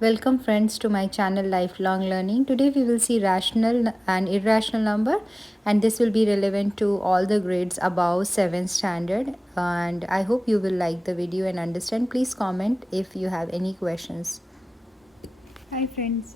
Welcome friends to my channel Lifelong Learning. Today we will see rational and irrational number, and this will be relevant to all the grades above 7th standard, and I hope you will like the video and understand. Please comment if you have any questions. Hi friends,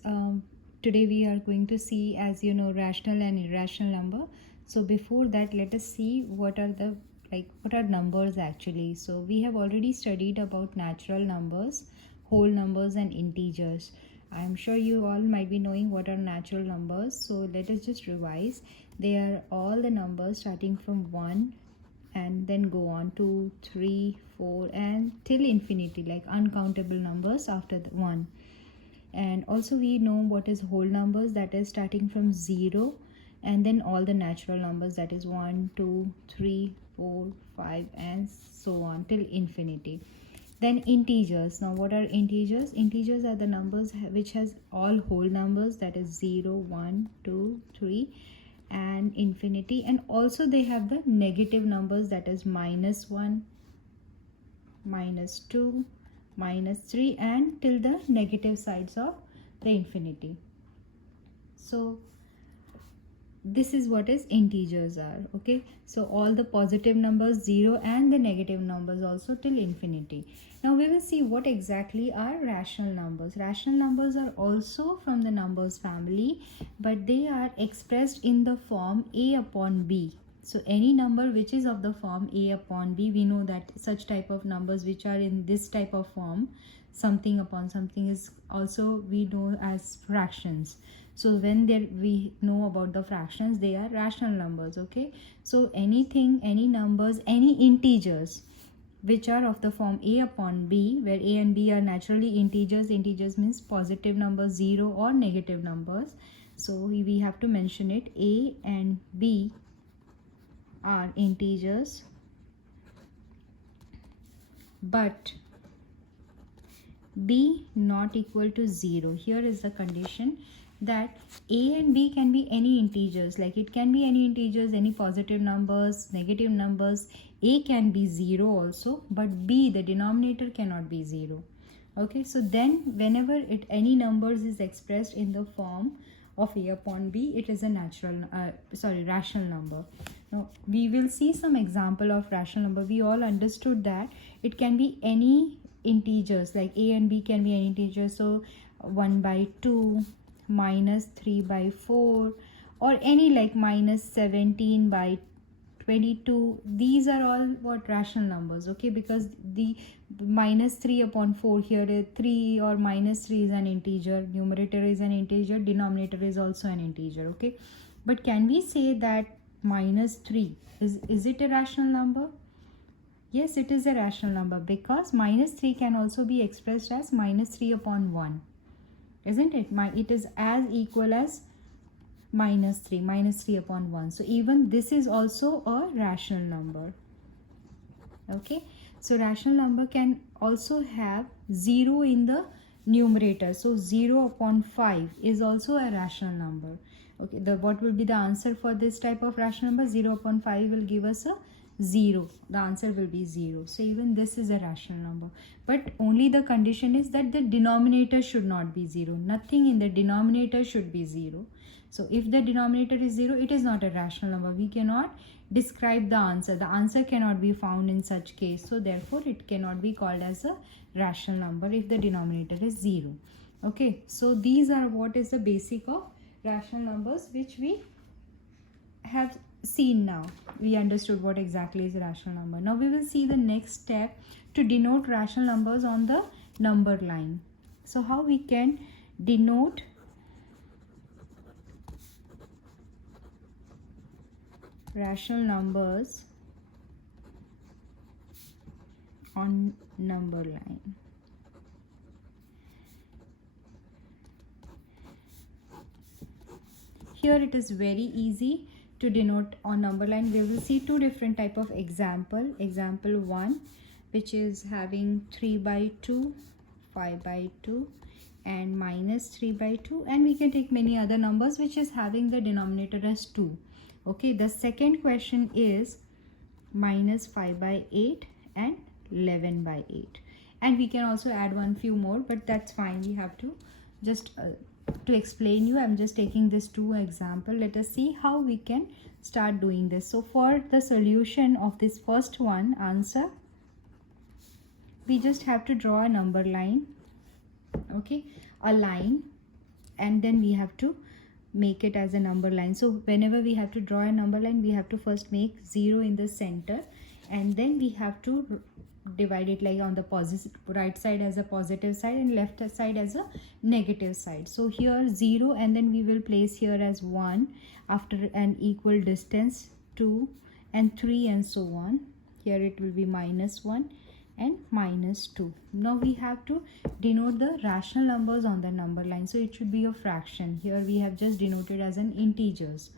today we are going to see, as you know, rational and irrational number. So before that, let us see what are numbers actually. So we have already studied about natural numbers, whole numbers and integers. I'm sure you all might be knowing what are natural numbers. So let us just revise. They are all the numbers starting from 1 and then go on 2, 3, 4 and till infinity, like uncountable numbers after the 1. And also we know what is whole numbers, that is starting from 0 and then all the natural numbers, that is 1, 2, 3, 4, 5 and so on till infinity. Then integers. Now what are integers? Integers are the numbers which has all whole numbers, that is 0, 1, 2, 3 and infinity, and also they have the negative numbers, that is -1, -2, -3 and till the negative sides of the infinity. So this is what is integers are. Okay, so all the positive numbers 0 and the negative numbers also till infinity. Now we will see what exactly are rational numbers. Rational numbers are also from the numbers family, but they are expressed in the form a upon b. So any number which is of the form a upon b, we know that such type of numbers which are in this type of form, something upon something, is also we know as fractions. So when we know about the fractions, they are rational numbers. Okay, so anything, any numbers, any integers which are of the form a upon b, where a and b are naturally integers. Integers means positive numbers, 0 or negative numbers. So we have to mention it. A and b are integers, but b not equal to 0. Here is the condition, that a and b can be any integers, like it can be any integers, any positive numbers, negative numbers. A can be 0 also, but b, the denominator, cannot be 0. Okay, so then whenever any numbers is expressed in the form of a upon b, it is a rational number. Now we will see some example of rational number. We all understood that it can be any integers, like a and b can be any integer. So 1/2, -3/4, or any like -17/22. These are all what rational numbers. Okay, because the -3/4 here, 3 or -3 is an integer, numerator is an integer, denominator is also an integer. Okay, but can we say that -3 is it a rational number? Yes, it is a rational number, because -3 can also be expressed as -3/1, isn't it? It is as equal as -3/1. So even this is also a rational number. Okay, so rational number can also have 0 in the numerator. So 0/5 is also a rational number. Okay, what will be the answer for this type of rational number? 0/5 will give us a 0. The answer will be 0. So even this is a rational number, but only the condition is that the denominator should not be 0. Nothing in the denominator should be 0. So if the denominator is 0, it is not a rational number. We cannot describe the answer. The answer cannot be found in such case. So therefore it cannot be called as a rational number if the denominator is 0. Okay, so these are what is the basic of rational numbers, which we have seen now. We understood what exactly is a rational number. Now we will see the next step to denote rational numbers on the number line. So how we can denote rational numbers on number line. Here it is very easy to denote on number line. We will see two different type of example. Example 1, which is having 3/2, 5/2 and -3/2, and we can take many other numbers which is having the denominator as 2. Okay, the second question is -5/8 and 11/8, and we can also add one few more, but that's fine. We have to just to explain you, I'm just taking this 2 example. Let us see how we can start doing this. So for the solution of this first one answer, we just have to draw a number line, okay, a line, and then we have to make it as a number line. So whenever we have to draw a number line, we have to first make 0 in the center, and then we have to divide it like on the positive right side as a positive side and left side as a negative side. So here 0, and then we will place here as 1 after an equal distance, 2 and 3 and so on. Here it will be -1 and -2. Now we have to denote the rational numbers on the number line, so it should be a fraction. Here we have just denoted as an integers,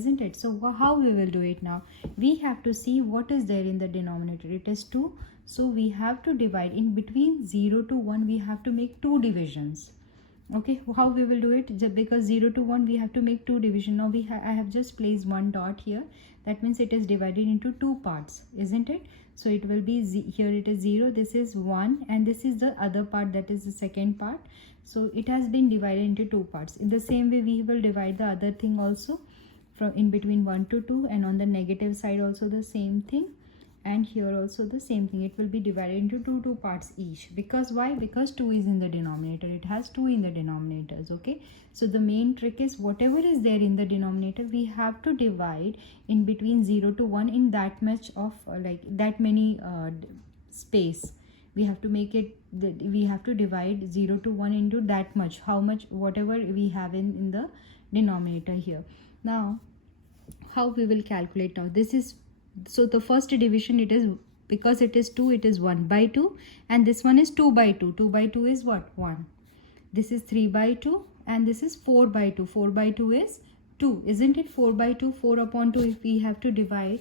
isn't it? So how we will do it now? We have to see what is there in the denominator. It is 2, so we have to divide in between 0 to 1. We have to make 2 divisions. Okay, how we will do it? Just because 0 to 1 we have to make 2 division. Now I have just placed 1 dot here. That means it is divided into 2 parts, isn't it? So it will be here it is 0, this is 1, and this is the other part, that is the second part. So it has been divided into 2 parts. In the same way we will divide the other thing also from in between 1 to 2, and on the negative side also the same thing, and here also the same thing. It will be divided into two parts each. Because why? Because 2 is in the denominator, it has 2 in the denominators. Okay, so the main trick is whatever is there in the denominator, we have to divide in between 0 to 1 in that much of like that many space. We have to make it, we have to divide 0 to 1 into that much, how much, whatever we have in the denominator here. Now how we will calculate now? This is, so the first division, it is, because it is 2, it is 1 by 2, and this one is 2 by 2. 2 by 2 is what? 1. This is 3 by 2, and this is 4 by 2. 4 by 2 is 2, isn't it? 4 by 2, 4 upon 2. If we have to divide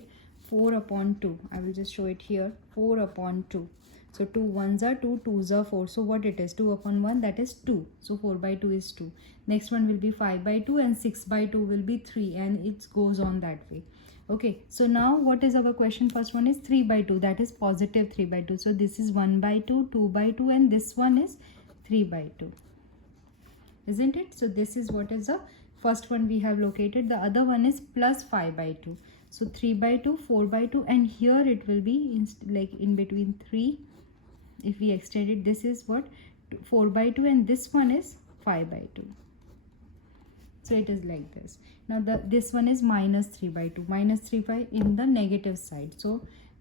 4 upon 2, I will just show it here. 4 upon 2. So 2 1s are 2, 2s are 4. So what it is? 2 upon 1, that is 2. So 4 by 2 is 2. Next one will be 5 by 2, and 6 by 2 will be 3, and it goes on that way. Okay, so now what is our question? First one is 3 by 2, that is positive 3 by 2. So this is 1 by 2, 2 by 2, and this one is 3 by 2, isn't it? So this is what is the first one we have located. The other one is plus 5 by 2. So 3 by 2, 4 by 2, and here it will be like in between 3. If we extend it, this is what? 4 by 2, and this one is 5 by 2. So it is like this. Now this one is minus 3 by 2. Minus 3 by in the negative side. So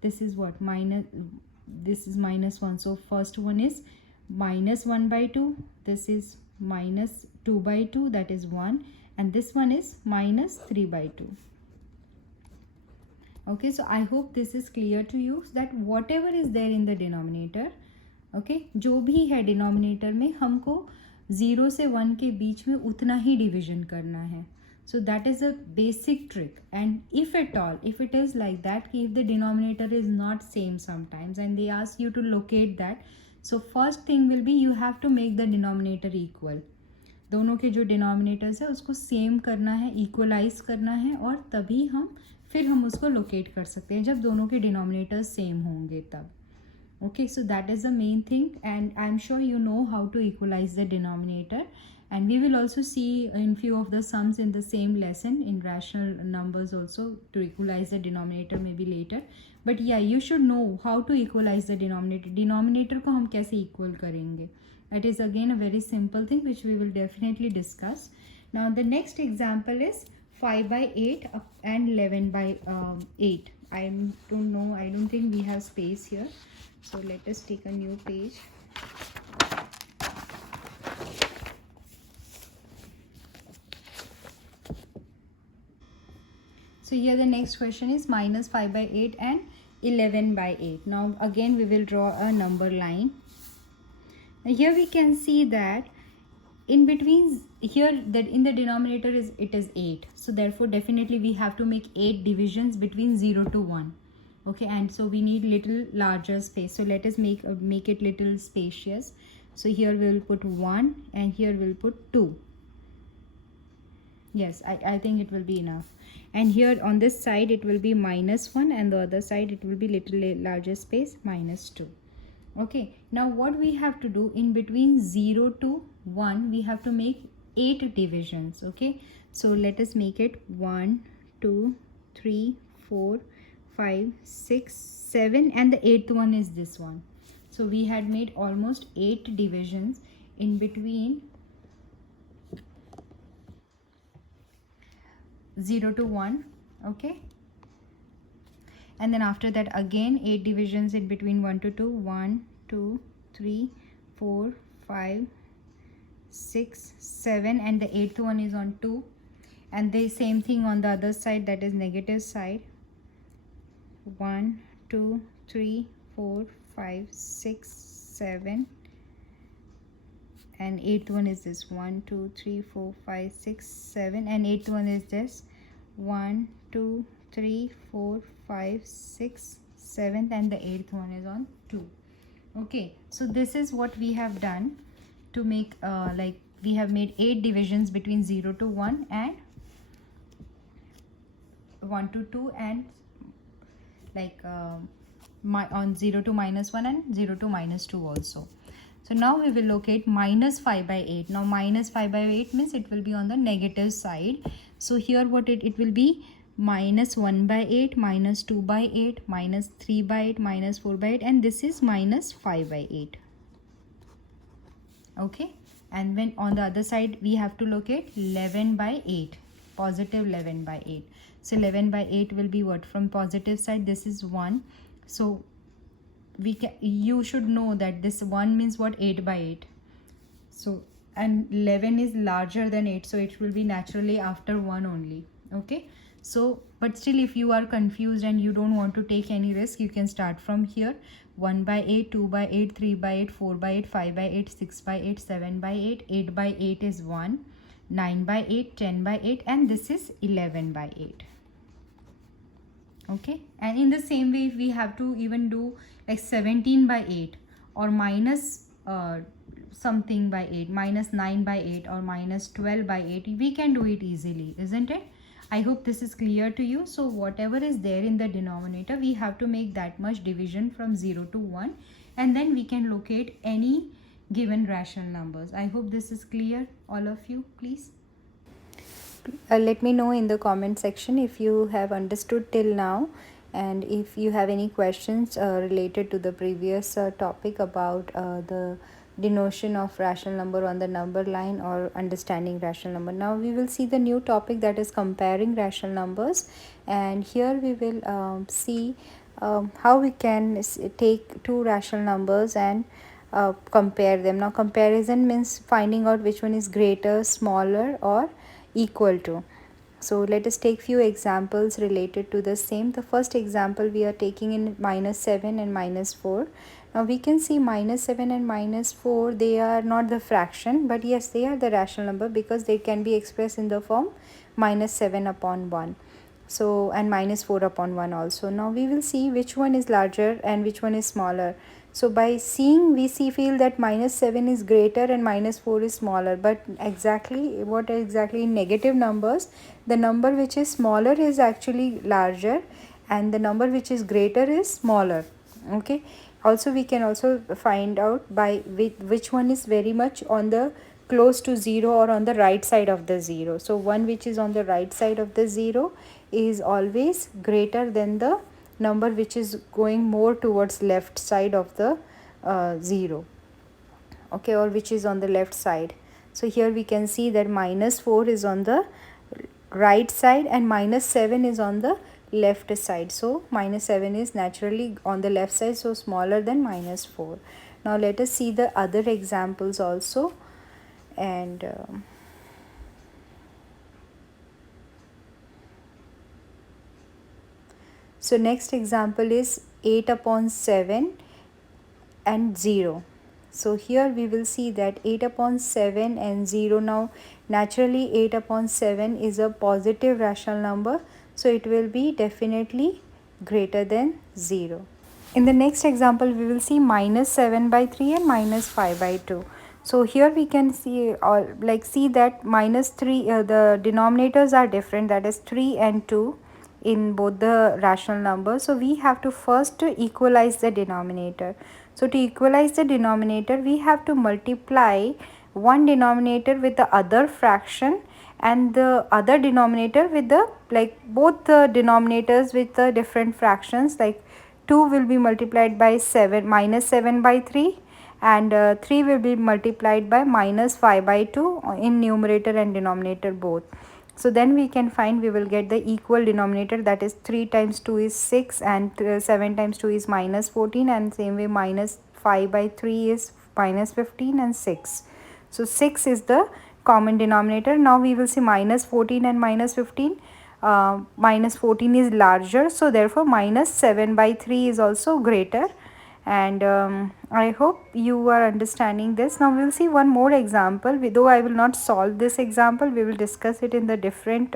this is what? This is -1. So first one is minus 1 by 2. This is minus 2 by 2. That is 1. And this one is minus 3 by 2. Okay, so I hope this is clear to you, that whatever is there in the denominator, okay, जो भी है denominator में, हमको 0 से 1 के बीच में उतना ही division करना है. So that is a basic trick. And if at all, if it is like that, if the denominator is not same sometimes and they ask you to locate that, so first thing will be you have to make the denominator equal. दोनों के जो denominators है उसको same करना है, equalize करना है, और तभी फिर हम उसको locate कर सकते हैं जब दोनों के denominators same होंगे तब. Okay, so that is the main thing, and I'm sure you know how to equalize the denominator, and we will also see in few of the sums in the same lesson in rational numbers also to equalize the denominator maybe later. But yeah, you should know how to equalize the denominator. Denominator को हम कैसे equal करेंगे? That is again a very simple thing which we will definitely discuss. Now the next example is 5 by 8 and 11 by 8. I don't know, I don't think we have space here. So let us take a new page. So here the next question is minus 5 by 8 and 11 by 8. Now again we will draw a number line. Now here we can see that in between here, that in the denominator it is 8. So therefore definitely we have to make 8 divisions between 0 to 1. Okay, and so we need little larger space. So let us make it little spacious. So here we will put 1, and here we will put 2. Yes, I think it will be enough. And here on this side it will be -1, and the other side it will be little larger space, -2. Okay, now what we have to do, in between 0 to 1 we have to make 8 divisions. Okay, so let us make it 1 2 3 4 5 6 7, and the eighth one is this one. So we had made almost 8 divisions in between 0 to 1. Okay, and then after that again 8 divisions in between 1 to 2. 1 2 3 4 5 6 7, and the eighth one is on 2. And the same thing on the other side, that is negative side. 1 2 3 4 5 6 7, and eighth one is this. 1 2 3 4 5 6 7, and eighth one is this. 1 2 3 4 5 6 7, and the eighth one is on 2. Okay, so this is what we have done to make like we have made 8 divisions between 0 to 1 and 1 to 2, and like on 0 to -1 and 0 to -2 also. So now we will locate minus 5 by 8. Now minus 5 by 8 means it will be on the negative side. So here what it will be, minus 1 by 8, minus 2 by 8, minus 3 by 8, minus 4 by 8, and this is minus 5 by 8. Okay, and when on the other side we have to locate 11 by 8, positive 11 by 8. So 11 by 8 will be what? From positive side, this is 1. So we can, you should know that this 1 means what? 8 by 8. So and 11 is larger than 8, so it will be naturally after 1 only. Okay, so but still if you are confused and you don't want to take any risk, you can start from here. 1 by 8, 2 by 8, 3 by 8, 4 by 8, 5 by 8, 6 by 8, 7 by 8, 8 by 8 is 1, 9 by 8, 10 by 8, and this is 11 by 8. Okay, and in the same way if we have to even do like 17 by 8 or minus something by 8, minus 9 by 8 or minus 12 by 8, we can do it easily, isn't it? I hope this is clear to you. So whatever is there in the denominator, we have to make that much division from 0 to 1, and then we can locate any given rational numbers. I hope this is clear, all of you, please. Let me know in the comment section if you have understood till now, and if you have any questions related to the previous topic about the denotion of rational number on the number line or understanding rational number. Now we will see the new topic, that is comparing rational numbers, and here we will see how we can take two rational numbers and compare them. Now comparison means finding out which one is greater, smaller, or equal to. So let us take few examples related to the same. The first example we are taking in minus 7 and minus 4. Now we can see minus 7 and minus 4, they are not the fraction, but yes, they are the rational number because they can be expressed in the form minus 7 upon 1. So and minus 4 upon 1 also. Now we will see which one is larger and which one is smaller. So by seeing, we feel that minus 7 is greater and minus 4 is smaller, but exactly what exactly in negative numbers, the number which is smaller is actually larger and the number which is greater is smaller. Okay, also we can also find out by which one is very much on the close to 0 or on the right side of the 0. So one which is on the right side of the 0 is always greater than the number which is going more towards left side of the 0. Okay, or which is on the left side. So here we can see that minus 4 is on the right side and minus 7 is on the left side. So minus 7 is naturally on the left side, so smaller than minus 4. Now let us see the other examples also. And so next example is 8 upon 7 and 0. So here we will see that 8 upon 7 and 0. Now naturally 8 upon 7 is a positive rational number, so it will be definitely greater than 0. In the next example we will see minus 7 by 3 and minus 5 by 2. So here we can see see that minus 3, the denominators are different, that is 3 and 2 in both the rational numbers. So we have to first equalize the denominator. So to equalize the denominator, we have to multiply one denominator with the other fraction and the other denominator with the, like, both the denominators with the different fractions. Like 2 will be multiplied by 7 minus 7 by 3, and 3 will be multiplied by minus 5 by 2 in numerator and denominator both. So then we can find, we will get the equal denominator, that is 3 times 2 is 6, and 7 times 2 is minus 14, and same way minus 5 by 3 is minus 15 and 6. So 6 is the common denominator. Now we will see minus 14 and minus 15. Minus 14 is larger, so therefore minus 7 by 3 is also greater. And I hope you are understanding this. Now we will see one more example. Though I will not solve this example, we will discuss it in the different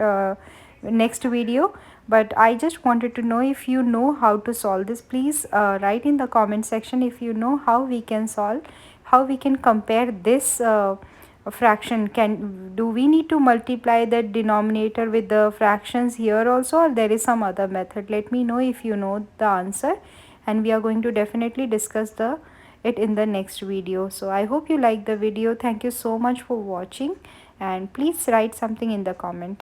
next video, but I just wanted to know if you know how to solve this. Please write in the comment section if you know how we can solve, how we can compare this fraction. Do we need to multiply the denominator with the fractions here also, or there is some other method? Let me know if you know the answer, and we are going to definitely discuss it in the next video. So I hope you like the video. Thank you so much for watching, and please write something in the comment.